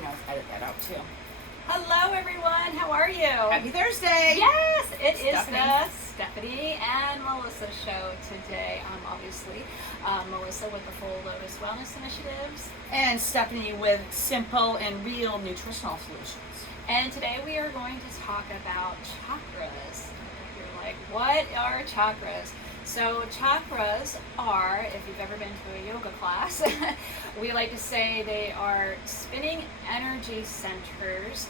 can always edit that out too. Hello, everyone. How are you? Happy Thursday! Yes, it is Stephanie. the Stephanie and Melissa show today. I'm obviously Melissa with the Full Lotus Wellness Initiatives. And Stephanie with simple and real nutritional solutions. And today we are going to talk about chakras. You're like, what are chakras? So chakras are, if you've ever been to a yoga class, we like to say they are spinning energy centers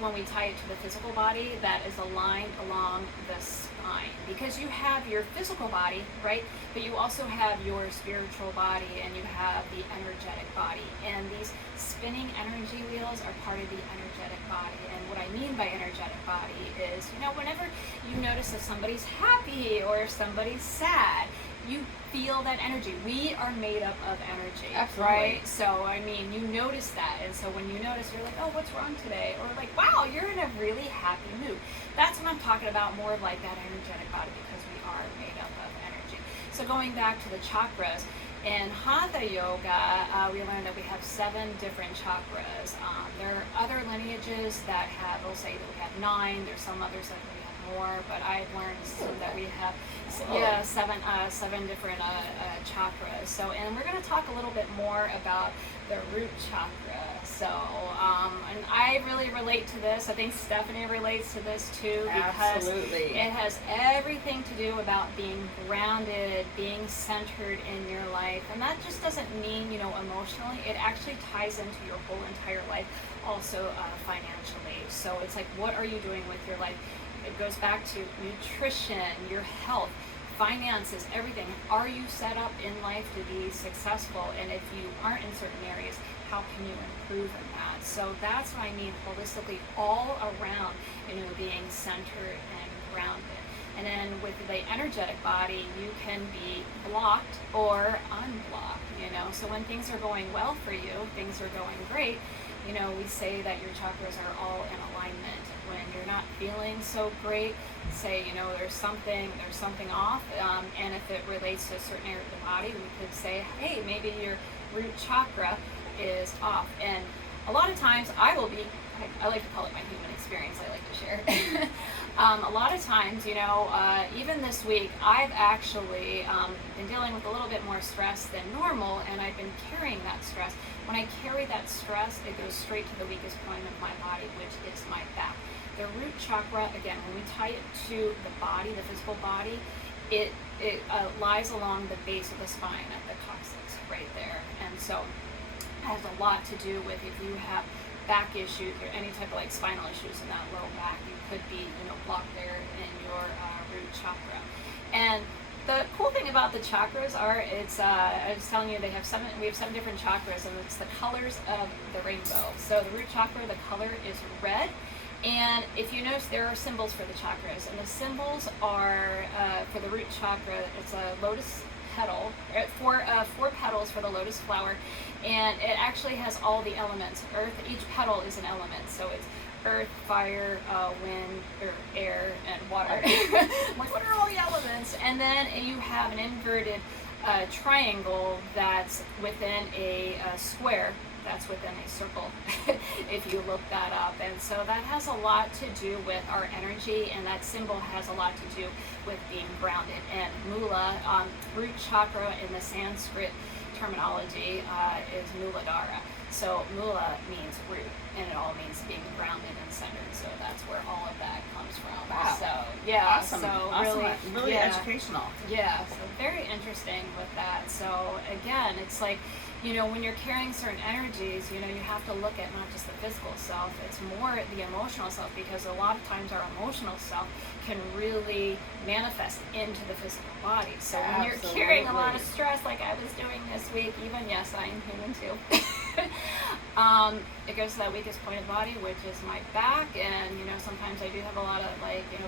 when we tie it to the physical body that is aligned along the spine. Because you have your physical body, right? But you also have your spiritual body and you have the energetic body. And these spinning energy wheels are part of the energetic body. And what I mean by energetic body is, whenever you notice if somebody's happy or if somebody's sad, you feel that energy. We are made up of energy, Absolutely. right? So, you notice that. And so when you notice, you're like, oh, what's wrong today? Or like, wow, you're in a really happy mood. That's what I'm talking about, more of like that energetic body, because we are made up of energy. So going back to the chakras, in Hatha Yoga, we learned that we have 7 different chakras. There are other lineages that we'll say that we have 9. There's some others that we have more, but I've learned that we have seven different chakras. So, and we're going to talk a little bit more about the root chakra. So, and I really relate to this. I think Stephanie relates to this too, because Absolutely. it has everything to do about being grounded, being centered in your life. And that just doesn't mean, emotionally. It actually ties into your whole entire life, also financially. So it's like, what are you doing with your life? It goes back to nutrition, your health, finances, everything. Are you set up in life to be successful? And if you aren't in certain areas, how can you improve in that? So that's what I mean holistically, all around, being centered and grounded. And then with the energetic body, you can be blocked or unblocked, So when things are going well for you, things are going great, we say that your chakras are all in alignment. When you're not feeling so great, say, there's something off, and if it relates to a certain area of the body, we could say, hey, maybe your root chakra is off. And a lot of times I like to call it my human experience, I like to share. A lot of times, even this week, I've actually been dealing with a little bit more stress than normal, and I've been carrying that stress. When I carry that stress, it goes straight to the weakest point of my body, which is my back. The root chakra, again, when we tie it to the body, the physical body, it lies along the base of the spine at the coccyx, right there. And so it has a lot to do with if you have back issues or any type of like spinal issues in that low back, you could be blocked there in your root chakra. And the cool thing about the chakras are, I was telling you, we have 7 different chakras, and it's the colors of the rainbow. So the root chakra, the color is red. And if you notice, there are symbols for the chakras, and the symbols are, for the root chakra, it's a lotus petal, 4 petals for the lotus flower, and it actually has all the elements. Each petal is an element, so it's earth, fire, wind, or air, and water. Like, what are all the elements? And then you have an inverted triangle that's within a square. That's within a circle, if you look that up. And so that has a lot to do with our energy, and that symbol has a lot to do with being grounded. And Mula, root chakra in the Sanskrit terminology, is Muladhara. So Mula means root, and it all means being grounded and centered. So that's where all of that comes from. Wow. So yeah, Awesome. so Awesome. Really yeah. educational. Yeah, so very interesting with that. So again, it's like, when you're carrying certain energies, you have to look at not just the physical self, it's more the emotional self, because a lot of times our emotional self can really manifest into the physical body. So when you're carrying a lot of stress, like I was doing this week, even, yes, I am human too. It goes to that weakest point of the body, which is my back, and sometimes I do have a lot of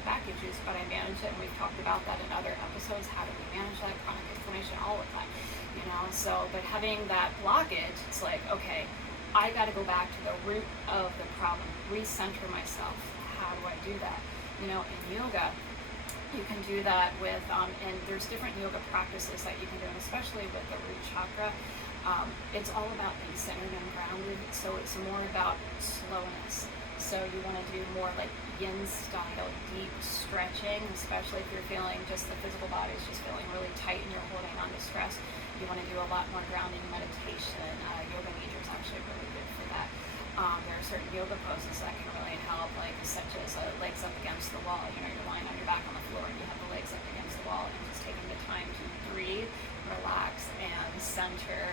back issues, but I manage it, and we've talked about that in other episodes. How do we manage that? Chronic inflammation, all the time. So, but having that blockage, it's like, okay, I got to go back to the root of the problem, recenter myself. How do I do that? In yoga, you can do that with, and there's different yoga practices that you can do, and especially with the root chakra. It's all about being centered and grounded, so it's more about slowness. So you want to do more like yin style, deep stretching, especially if you're feeling just the physical body is just feeling really tight and you're holding on to stress. You want to do a lot more grounding meditation. Yoga nidra is actually really good for that. There are certain yoga poses that can really help, like such as legs up against the wall. You know, you're lying on your back on the floor and you have the legs up against the wall, and just taking the time to breathe, relax, and center.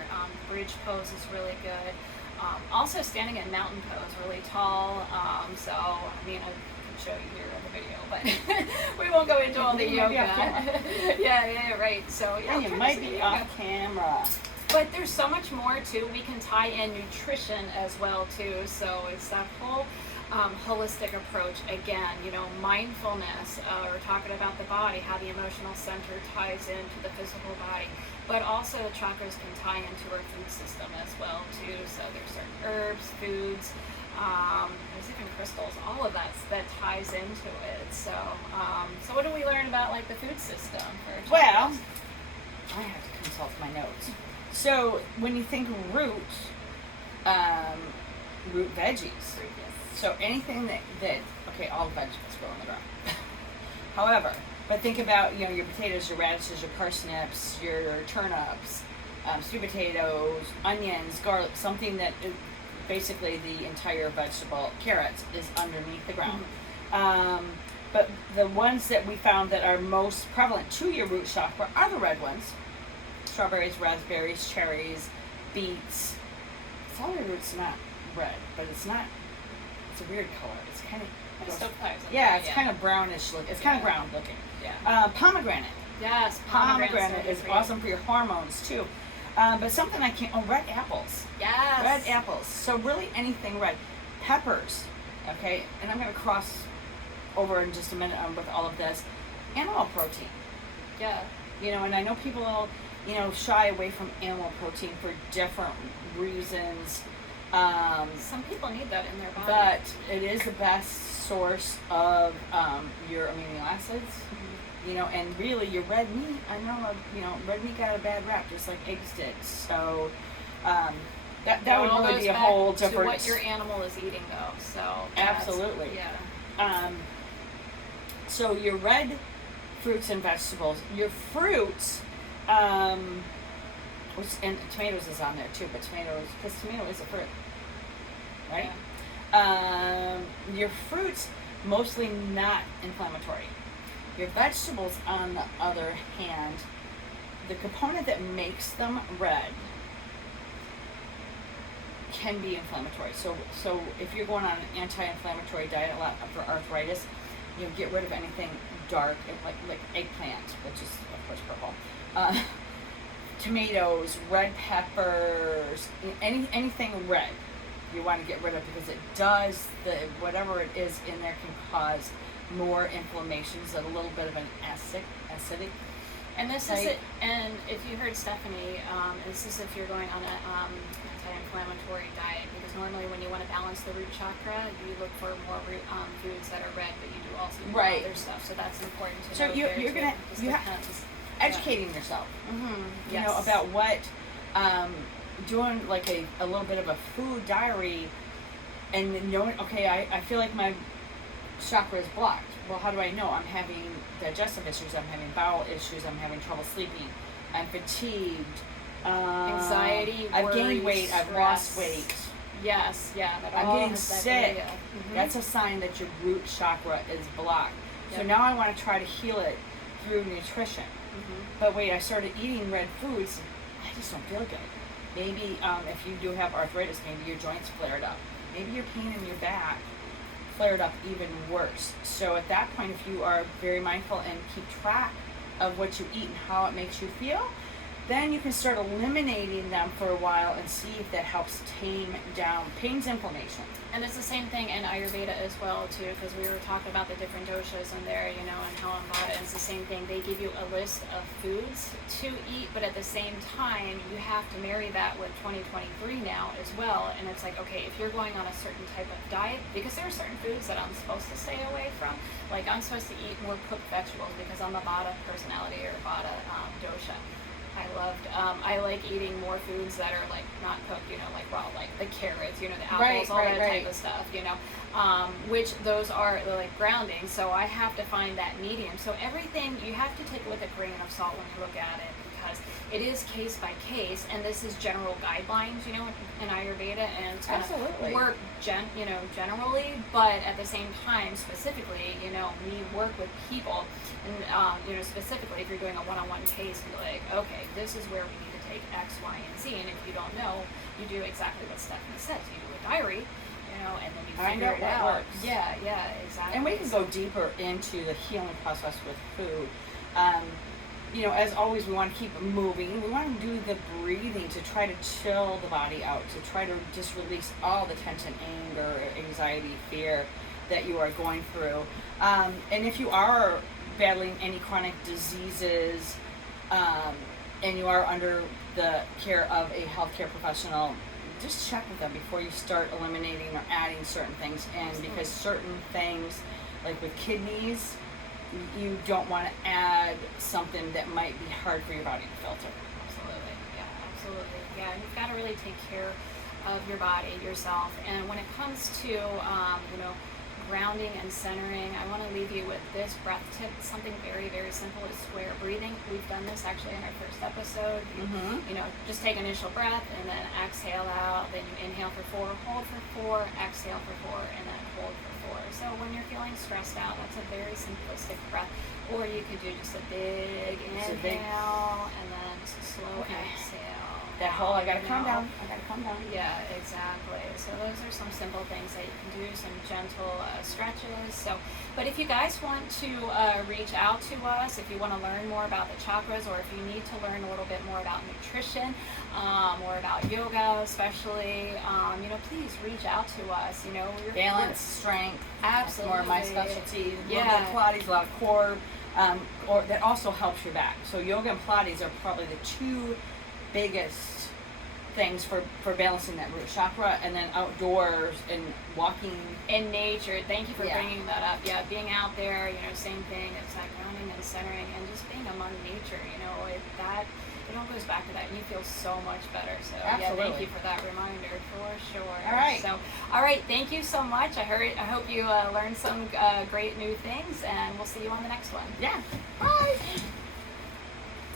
Bridge pose is really good. Also, standing in mountain pose, really tall. So, I mean, I could show you here in the video, but we won't go into all the yoga. Yeah, right. So, yeah, And you might be off camera. but there's so much more too. We can tie in nutrition as well too. So it's that whole holistic approach. Again, you know, mindfulness. We're talking about the body, how the emotional center ties into the physical body. But also the chakras can tie into our food system as well too. So there's certain herbs, foods. There's even crystals. All of that ties into it. So, so what do we learn about like the food system? For Well, chakras? I have to consult my notes. So when you think root veggies. So anything that okay, all vegetables grow on the ground. However, but think about, you know, your potatoes, your radishes, your parsnips, your turnips, sweet potatoes, onions, garlic, something that is basically the entire vegetable. Carrots is underneath the ground. But the ones that we found that are most prevalent to your root chakra are the red ones. Strawberries, raspberries, cherries, beets. Celery root's not red, but it's not, it's a weird color. It's kind of, it's kind of brownish looking. It's kind of brown looking. Yeah. Pomegranate. Yes, Pomegranate is awesome for your hormones too. But something I can't, red apples. Yes. Red apples. So really anything red. Peppers, okay? And I'm going to cross over in just a minute with all of this. Animal protein. Yeah. You know, and I know people, you know, shy away from animal protein for different reasons. Some people need that in their body. But it is the best source of your amino acids. You know, and really your red meat, I know, you know, red meat got a bad rap, just like eggs did. So that would really be a whole different. To what your animal is eating, though. So absolutely. Yeah. So your red fruits and vegetables, your fruits, which, and tomatoes is on there too, but tomatoes, because tomato is a fruit, right? Yeah. Your fruits mostly not inflammatory. Your vegetables, on the other hand, the component that makes them red can be inflammatory. So if you're going on an anti-inflammatory diet, a lot for arthritis, you know, get rid of anything dark, like eggplant, which is of course purple. Tomatoes, red peppers, anything red, you want to get rid of, because it does whatever it is in there can cause more inflammation, so a little bit of an acidic. And this is it. And if you heard Stephanie, this is if you're going on an anti-inflammatory diet, because normally when you want to balance the root chakra, you look for more root foods that are red, but you do also do other stuff. So that's important to know. So you have educating yourself. You know, about what doing like a little bit of a food diary, and knowing, okay, I feel like my chakra is blocked. Well, how do I know? I'm having digestive issues, I'm having bowel issues, I'm having trouble sleeping, I'm fatigued, anxiety, I've gained weight, I've lost weight. Yes, yeah. I'm getting sick. That's a sign that your root chakra is blocked. So now I want to try to heal it through nutrition. But wait, I started eating red foods, I just don't feel good. Maybe if you do have arthritis, maybe your joints flared up. Maybe your pain in your back flared up even worse. So at that point, if you are very mindful and keep track of what you eat and how it makes you feel, then you can start eliminating them for a while and see if that helps tame down pain's inflammation. And it's the same thing in Ayurveda as well too, because we were talking about the different doshas in there, you know, and how in Vata, it's the same thing. They give you a list of foods to eat, but at the same time, you have to marry that with 2023 now as well. And it's like, okay, if you're going on a certain type of diet, because there are certain foods that I'm supposed to stay away from. Like I'm supposed to eat more cooked vegetables because I'm a Vata personality or Vata dosha. I like eating more foods that are like not cooked, like raw, like the carrots, the apples, Right, all right, that right. type of stuff, which those are like grounding. So I have to find that medium. So everything you have to take with a grain of salt when you look at it, because it is case by case, and this is general guidelines, in Ayurveda, and it's going Absolutely. to work generally, but at the same time, specifically, we work with people, and specifically if you're doing a one-on-one case, you're like, okay, this is where we need to take X, Y, and Z, and if you don't know, you do exactly what Stephanie says. You do a diary, and then you Find figure out it what out. works. Yeah, exactly. And we can go deeper into the healing process with food. As always, we want to keep moving. We want to do the breathing to try to chill the body out, to try to just release all the tension, anger, anxiety, fear that you are going through. And if you are battling any chronic diseases, and you are under the care of a healthcare professional, just check with them before you start eliminating or adding certain things in, because certain things, like with kidneys, you don't want to add something that might be hard for your body to filter. Absolutely. Yeah, and you've got to really take care of your body, yourself. And when it comes to, grounding and centering, I want to leave you with this breath tip. It's something very, very simple. It's square breathing. We've done this actually in our first episode. Just take initial breath and then exhale out. Then you inhale for 4, hold for 4, exhale for 4, and then hold for 4. So when you're feeling stressed out, that's a very simplistic breath. Or you could do just a big inhale and then just a slow exhale. That whole, I gotta calm down. Yeah, exactly. So those are some simple things that you can do, some gentle stretches. So, but if you guys want to reach out to us, if you want to learn more about the chakras, or if you need to learn a little bit more about nutrition, or about yoga especially, please reach out to us. Balance, strength. Absolutely. That's more my specialty. Yeah. A little bit of Pilates, a lot of core, or that also helps your back. So yoga and Pilates are probably the two biggest things for balancing that root chakra, and then outdoors and walking in nature. Thank you for Yeah. bringing that up. Yeah, being out there, same thing. It's that grounding and centering, and just being among nature. It all goes back to that, and you feel so much better. So Absolutely. yeah, thank you for that reminder for sure. All right. So all right, thank you so much. I hope you learned some great new things, and we'll see you on the next one. Yeah. Bye.